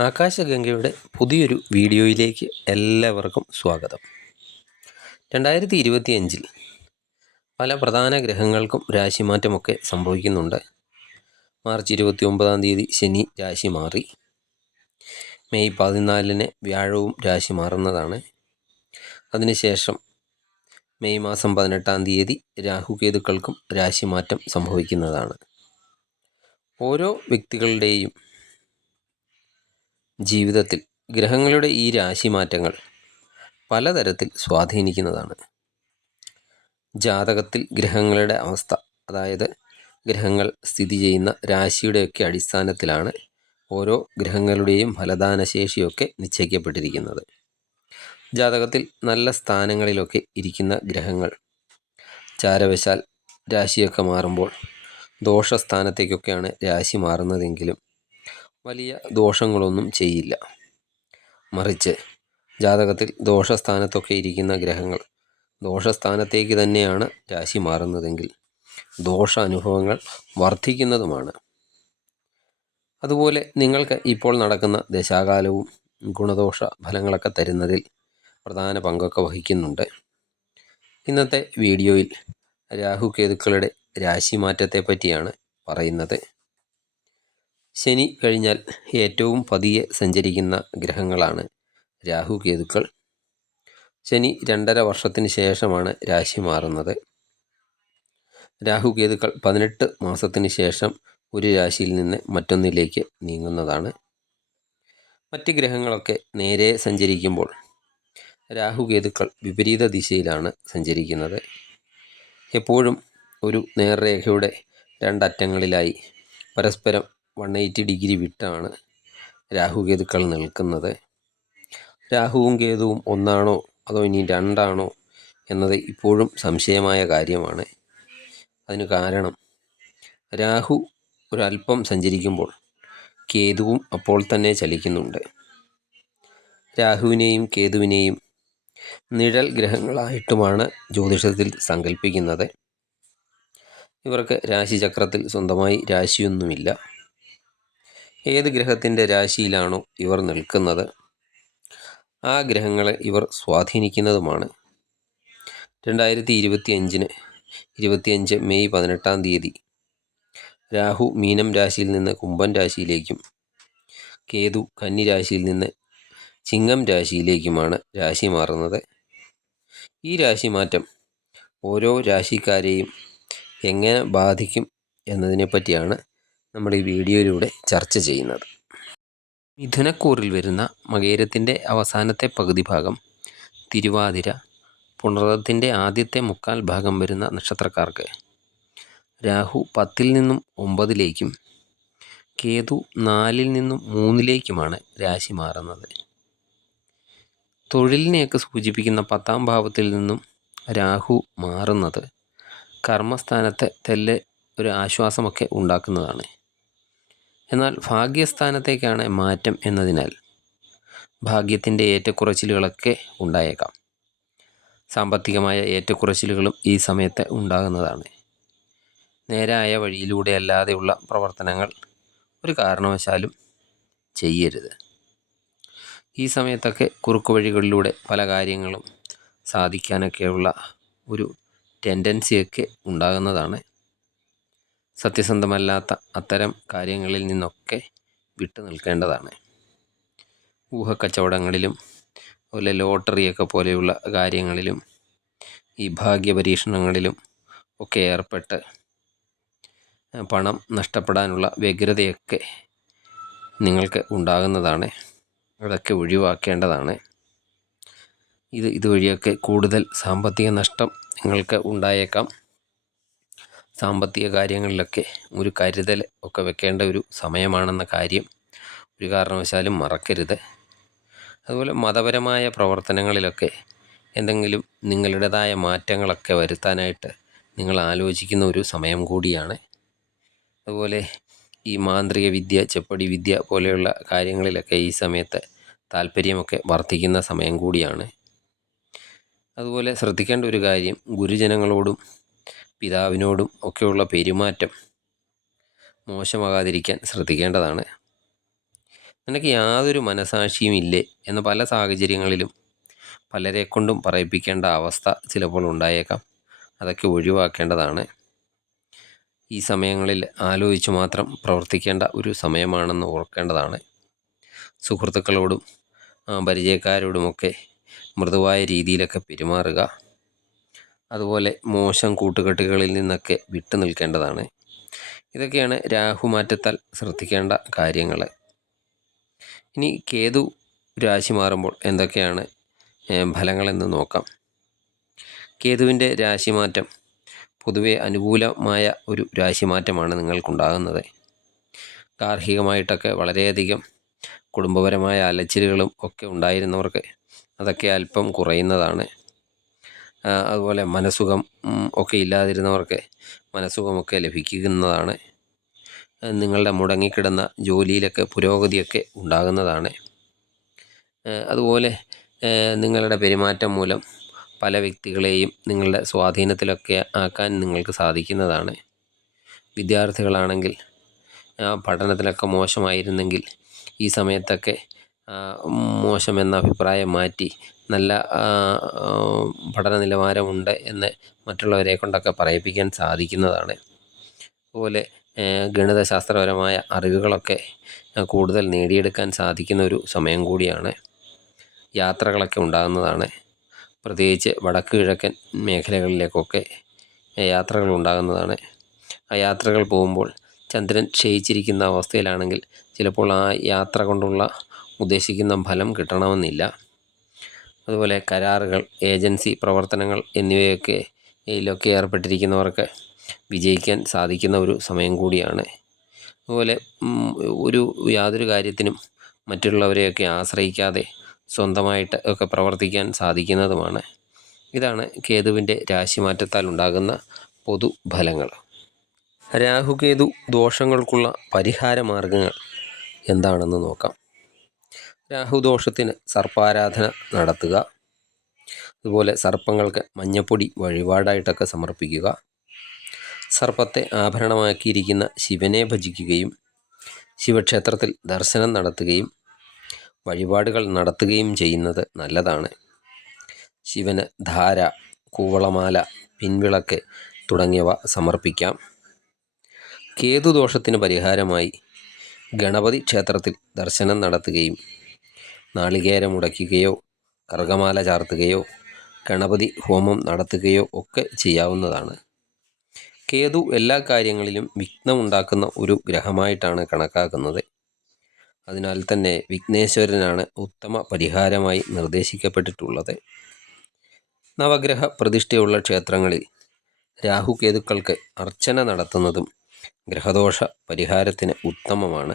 ആകാശഗംഗയുടെ പുതിയൊരു വീഡിയോയിലേക്ക് എല്ലാവർക്കും സ്വാഗതം. രണ്ടായിരത്തി ഇരുപത്തിയഞ്ചിൽ പല പ്രധാന ഗ്രഹങ്ങൾക്കും രാശിമാറ്റമൊക്കെ സംഭവിക്കുന്നുണ്ട്. മാർച്ച് ഇരുപത്തി ഒമ്പതാം തീയതി ശനി രാശി മാറി. മെയ് പതിനാലിന് വ്യാഴവും രാശി മാറുന്നതാണ്. അതിനുശേഷം മെയ് മാസം പതിനെട്ടാം തീയതി രാഹുകേതുക്കൾക്കും രാശിമാറ്റം സംഭവിക്കുന്നതാണ്. ഓരോ വ്യക്തികളുടെയും ജീവിതത്തിൽ ഗ്രഹങ്ങളുടെ ഈ രാശിമാറ്റങ്ങൾ പലതരത്തിൽ സ്വാധീനിക്കുന്നതാണ്. ജാതകത്തിൽ ഗ്രഹങ്ങളുടെ അവസ്ഥ അതായത് ഗ്രഹങ്ങൾ സ്ഥിതി ചെയ്യുന്ന രാശിയുടെയൊക്കെ അടിസ്ഥാനത്തിലാണ് ഓരോ ഗ്രഹങ്ങളുടെയും ഫലദാനശേഷിയൊക്കെ നിശ്ചയിക്കപ്പെട്ടിരിക്കുന്നത്. ജാതകത്തിൽ നല്ല സ്ഥാനങ്ങളിലൊക്കെ ഇരിക്കുന്ന ഗ്രഹങ്ങൾ ചാരവശാൽ രാശിയൊക്കെ മാറുമ്പോൾ ദോഷസ്ഥാനത്തേക്കൊക്കെയാണ് രാശി മാറുന്നതെങ്കിലും വലിയ ദോഷങ്ങളൊന്നും ചെയ്യില്ല. മറിച്ച് ജാതകത്തിൽ ദോഷസ്ഥാനത്തൊക്കെ ഇരിക്കുന്ന ഗ്രഹങ്ങൾ ദോഷസ്ഥാനത്തേക്ക് തന്നെയാണ് രാശി മാറുന്നതെങ്കിൽ ദോഷ അനുഭവങ്ങൾ വർദ്ധിക്കുന്നതുമാണ് അതുപോലെ നിങ്ങൾക്ക് ഇപ്പോൾ നടക്കുന്ന ദശാകാലവും ഗുണദോഷ ഫലങ്ങളൊക്കെ തരുന്നതിൽ പ്രധാന പങ്കൊക്കെ വഹിക്കുന്നുണ്ട്. ഇന്നത്തെ വീഡിയോയിൽ രാഹു കേതുക്കളുടെ രാശിമാറ്റത്തെ പറ്റിയാണ് പറയുന്നത്. ശനി കഴിഞ്ഞാൽ ഏറ്റവും പതിയെ സഞ്ചരിക്കുന്ന ഗ്രഹങ്ങളാണ് രാഹു കേതുക്കൾ. ശനി രണ്ടര വർഷത്തിന് ശേഷമാണ് രാശി മാറുന്നത്. രാഹു കേതുക്കൾ പതിനെട്ട് മാസത്തിന് ശേഷം ഒരു രാശിയിൽ നിന്ന് മറ്റൊന്നിലേക്ക് നീങ്ങുന്നതാണ്. മറ്റ് ഗ്രഹങ്ങളൊക്കെ നേരെ സഞ്ചരിക്കുമ്പോൾ രാഹുകേതുക്കൾ വിപരീത ദിശയിലാണ് സഞ്ചരിക്കുന്നത്. എപ്പോഴും ഒരു നേർരേഖയുടെ രണ്ടറ്റങ്ങളിലായി പരസ്പരം വൺ എയ്റ്റി ഡിഗ്രി വിട്ടാണ് രാഹുകേതുക്കൾ നിൽക്കുന്നത്. രാഹുവും കേതുവും ഒന്നാണോ അതോ ഇനി രണ്ടാണോ എന്നത് ഇപ്പോഴും സംശയമായ കാര്യമാണ്. അതിന് കാരണം രാഹു ഒരല്പം സഞ്ചരിക്കുമ്പോൾ കേതുവും അപ്പോൾ തന്നെ ചലിക്കുന്നുണ്ട്. രാഹുവിനെയും കേതുവിനെയും നിഴൽ ഗ്രഹങ്ങളായിട്ടുമാണ് ജ്യോതിഷത്തിൽ സങ്കല്പിക്കുന്നത് ഇവർക്ക് രാശിചക്രത്തിൽ സ്വന്തമായി രാശിയൊന്നുമില്ല. ഏത് ഗ്രഹത്തിന്റെ രാശിയിലാണോ ഇവർ നിൽക്കുന്നത്? ആ ഗ്രഹങ്ങളെ ഇവർ സ്വാധീനിക്കുന്നതുമാണ്. രണ്ടായിരത്തി ഇരുപത്തി അഞ്ചിന് ഇരുപത്തിയഞ്ച് മെയ് പതിനെട്ടാം തീയതി രാഹു മീനം രാശിയിൽ നിന്ന് കുംഭൻ രാശിയിലേക്കും കേതു കന്നി രാശിയിൽ നിന്ന് ചിങ്ങം രാശിയിലേക്കുമാണ് രാശി മാറുന്നത്. ഈ രാശി മാറ്റം ഓരോ രാശിക്കാരെയും എങ്ങനെ ബാധിക്കും എന്നതിനെ പറ്റിയാണ് നമ്മൾ ഈ വീഡിയോയിലൂടെ ചർച്ച ചെയ്യുന്നത്. മിഥുനക്കൂറിൽ വരുന്ന മകേരത്തിന്റെ അവസാനത്തെ പകുതി ഭാഗം തിരുവാതിര പുണർത്തിന്റെ ആദ്യത്തെ മുക്കാൽ ഭാഗം വരുന്ന നക്ഷത്രക്കാർക്ക്. രാഹു പത്തിൽ നിന്നും ഒമ്പതിലേക്കും കേതു നാലിൽ നിന്നും മൂന്നിലേക്കുമാണ് രാശി മാറുന്നത്. തൊഴിലിനെയൊക്കെ സൂചിപ്പിക്കുന്ന പത്താം ഭാവത്തിൽ നിന്നും രാഹു മാറുന്നത് കർമ്മസ്ഥാനത്തെ തെല്ല് ഒരു ആശ്വാസമൊക്കെ ഉണ്ടാക്കുന്നതാണ്. എന്നാൽ ഭാഗ്യസ്ഥാനത്തേക്കാണ് മാറ്റം എന്നതിനാൽ ഭാഗ്യത്തിന്റെ ഏറ്റക്കുറച്ചിലുകളൊക്കെ ഉണ്ടായേക്കാം. സാമ്പത്തികമായ ഏറ്റക്കുറച്ചിലുകളും ഈ സമയത്ത് ഉണ്ടാകുന്നതാണ്. നേരായ വഴിയിലൂടെ അല്ലാതെയുള്ള പ്രവർത്തനങ്ങൾ ഒരു കാരണവശാലും ചെയ്യരുത്. ഈ സമയത്തൊക്കെ കുറുക്കു വഴികളിലൂടെ പല കാര്യങ്ങളും സാധിക്കാനൊക്കെയുള്ള ഒരു ടെൻഡൻസിയൊക്കെ ഉണ്ടാകുന്നതാണ് സത്യസന്ധമല്ലാത്ത അത്തരം കാര്യങ്ങളിൽ നിന്നൊക്കെ വിട്ടു നിൽക്കേണ്ടതാണ്. ഊഹക്കച്ചവടങ്ങളിലും അതുപോലെ ലോട്ടറിയൊക്കെ പോലെയുള്ള കാര്യങ്ങളിലും ഈ ഭാഗ്യപരീക്ഷണങ്ങളിലും ഒക്കെ ഏർപ്പെട്ട് പണം നഷ്ടപ്പെടാനുള്ള വ്യഗ്രതയൊക്കെ നിങ്ങൾക്ക് ഉണ്ടാകുന്നതാണ്. അതൊക്കെ ഒഴിവാക്കേണ്ടതാണ്. ഇത് ഇതുവഴിയൊക്കെ കൂടുതൽ സാമ്പത്തിക നഷ്ടം നിങ്ങൾക്ക് ഉണ്ടായേക്കാം. സാമ്പത്തിക കാര്യങ്ങളിലൊക്കെ ഒരു കരുതൽ ഒക്കെ വെക്കേണ്ട ഒരു സമയമാണെന്ന കാര്യം ഒരു കാരണവശാലും മറക്കരുത്. അതുപോലെ മതപരമായ പ്രവർത്തനങ്ങളിലൊക്കെ എന്തെങ്കിലും നിങ്ങളുടേതായ മാറ്റങ്ങളൊക്കെ വരുത്താനായിട്ട് നിങ്ങൾ ആലോചിക്കുന്ന ഒരു സമയം കൂടിയാണ്. അതുപോലെ ഈ മാന്ത്രിക വിദ്യ ചെപ്പടി വിദ്യ പോലെയുള്ള കാര്യങ്ങളിലൊക്കെ ഈ സമയത്ത് താല്പര്യമൊക്കെ വർദ്ധിക്കുന്ന സമയം കൂടിയാണ്. അതുപോലെ ശ്രദ്ധിക്കേണ്ട ഒരു കാര്യം ഗുരുജനങ്ങളോടും പിതാവിനോടും ഒക്കെയുള്ള പെരുമാറ്റം മോശമാകാതിരിക്കാൻ ശ്രദ്ധിക്കേണ്ടതാണ്. നിനക്ക് യാതൊരു മനസാക്ഷിയും ഇല്ലേ എന്ന പല സാഹചര്യങ്ങളിലും പലരെ കൊണ്ടും പറയിപ്പിക്കേണ്ട അവസ്ഥ ചിലപ്പോൾ ഉണ്ടായേക്കാം. അതൊക്കെ ഒഴിവാക്കേണ്ടതാണ്. ഈ സമയങ്ങളിൽ ആലോചിച്ച് മാത്രം പ്രവർത്തിക്കേണ്ട ഒരു സമയമാണെന്ന് ഓർക്കേണ്ടതാണ്. സുഹൃത്തുക്കളോടും പരിചയക്കാരോടുമൊക്കെ മൃദുവായ രീതിയിലൊക്കെ പെരുമാറുക. അതുപോലെ മോശം കൂട്ടുകെട്ടുകളിൽ നിന്നൊക്കെ വിട്ടു നിൽക്കേണ്ടതാണ്. ഇതൊക്കെയാണ് രാഹുമാറ്റത്താൽ ശ്രദ്ധിക്കേണ്ട കാര്യങ്ങൾ. ഇനി കേതു രാശി മാറുമ്പോൾ എന്തൊക്കെയാണ് ഫലങ്ങളെന്ന് നോക്കാം. കേതുവിന്റെ രാശിമാറ്റം പൊതുവെ അനുകൂലമായ ഒരു രാശിമാറ്റമാണ് നിങ്ങൾക്കുണ്ടാകുന്നത്. ഗാർഹികമായിട്ടൊക്കെ വളരെയധികം കുടുംബപരമായ അലച്ചിലുകളും ഒക്കെ ഉണ്ടായിരുന്നവർക്ക് അതൊക്കെ അല്പം കുറയുന്നതാണ്. അതുപോലെ മനസുഖം ഒക്കെ ഇല്ലാതിരുന്നവർക്ക് മനസുഖമൊക്കെ ലഭിക്കുന്നതാണ്. നിങ്ങളുടെ മുടങ്ങിക്കിടന്ന ജോലിയിലൊക്കെ പുരോഗതിയൊക്കെ ഉണ്ടാകുന്നതാണ്. അതുപോലെ നിങ്ങളുടെ പെരുമാറ്റം മൂലം പല വ്യക്തികളെയും നിങ്ങളുടെ സ്വാധീനത്തിലൊക്കെ ആക്കാൻ നിങ്ങൾക്ക് സാധിക്കുന്നതാണ്. വിദ്യാർത്ഥികളാണെങ്കിൽ പഠനത്തിലൊക്കെ മോശമായിരുന്നെങ്കിൽ ഈ സമയത്തൊക്കെ മോശമെന്ന അഭിപ്രായം മാറ്റി നല്ല പഠന നിലവാരമുണ്ട് എന്ന് മറ്റുള്ളവരെ കൊണ്ടൊക്കെ പറയിപ്പിക്കാൻ സാധിക്കുന്നതാണ്. അതുപോലെ ഗണിതശാസ്ത്രപരമായ അറിവുകളൊക്കെ കൂടുതൽ നേടിയെടുക്കാൻ സാധിക്കുന്ന ഒരു സമയം കൂടിയാണ് യാത്രകളൊക്കെ ഉണ്ടാകുന്നതാണ്. പ്രത്യേകിച്ച് വടക്ക് കിഴക്കൻ മേഖലകളിലേക്കൊക്കെ യാത്രകൾ ഉണ്ടാകുന്നതാണ്. ആ യാത്രകൾ പോകുമ്പോൾ ചന്ദ്രൻ ക്ഷയിച്ചിരിക്കുന്ന അവസ്ഥയിലാണെങ്കിൽ ചിലപ്പോൾ ആ യാത്ര കൊണ്ടുള്ള ഉദ്ദേശിക്കുന്ന ഫലം കിട്ടണമെന്നില്ല. അതുപോലെ കരാറുകൾ ഏജൻസി പ്രവർത്തനങ്ങൾ എന്നിവയൊക്കെ ഇതിലൊക്കെ ഏർപ്പെട്ടിരിക്കുന്നവർക്ക് വിജയിക്കാൻ സാധിക്കുന്ന ഒരു സമയം കൂടിയാണ്. അതുപോലെ ഒരു യാതൊരു കാര്യത്തിനും മറ്റുള്ളവരെയൊക്കെ ആശ്രയിക്കാതെ സ്വന്തമായിട്ട് ഒക്കെ പ്രവർത്തിക്കാൻ സാധിക്കുന്നതുമാണ്. ഇതാണ് കേതുവിന്റെ രാശിമാറ്റത്താൽ ഉണ്ടാകുന്ന പൊതുഫലങ്ങൾ. രാഹുകേതു ദോഷങ്ങൾക്കുള്ള പരിഹാര മാർഗങ്ങൾ എന്താണെന്ന് നോക്കാം. രാഹുദോഷത്തിന് സർപ്പാരാധന നടത്തുക. അതുപോലെ സർപ്പങ്ങൾക്ക് മഞ്ഞപ്പൊടി വഴിപാടായിട്ടൊക്കെ സമർപ്പിക്കുക. സർപ്പത്തെ ആഭരണമാക്കിയിരിക്കുന്ന ശിവനെ ഭജിക്കുകയും ശിവക്ഷേത്രത്തിൽ ദർശനം നടത്തുകയും വഴിപാടുകൾ നടത്തുകയും ചെയ്യുന്നത് നല്ലതാണ്. ശിവന് ധാര കൂവളമാല പിൻവിളക്ക് തുടങ്ങിയവ സമർപ്പിക്കാം. കേതുദോഷത്തിന് പരിഹാരമായി ഗണപതി ക്ഷേത്രത്തിൽ ദർശനം നടത്തുകയും നാളികേരം ഉടയ്ക്കുകയോ കർഗമാല ചാർത്തുകയോ ഗണപതി ഹോമം നടത്തുകയോ ഒക്കെ ചെയ്യാവുന്നതാണ്. കേതു എല്ലാ കാര്യങ്ങളിലും വിഘ്നമുണ്ടാക്കുന്ന ഒരു ഗ്രഹമായിട്ടാണ് കണക്കാക്കുന്നത്. അതിനാൽ തന്നെ വിഘ്നേശ്വരനാണ് ഉത്തമ പരിഹാരമായി നിർദ്ദേശിക്കപ്പെട്ടിട്ടുള്ളത്. നവഗ്രഹ പ്രതിഷ്ഠയുള്ള ക്ഷേത്രങ്ങളിൽ രാഹുകേതുക്കൾക്ക് അർച്ചന നടത്തുന്നതും ഗ്രഹദോഷ പരിഹാരത്തിന് ഉത്തമമാണ്.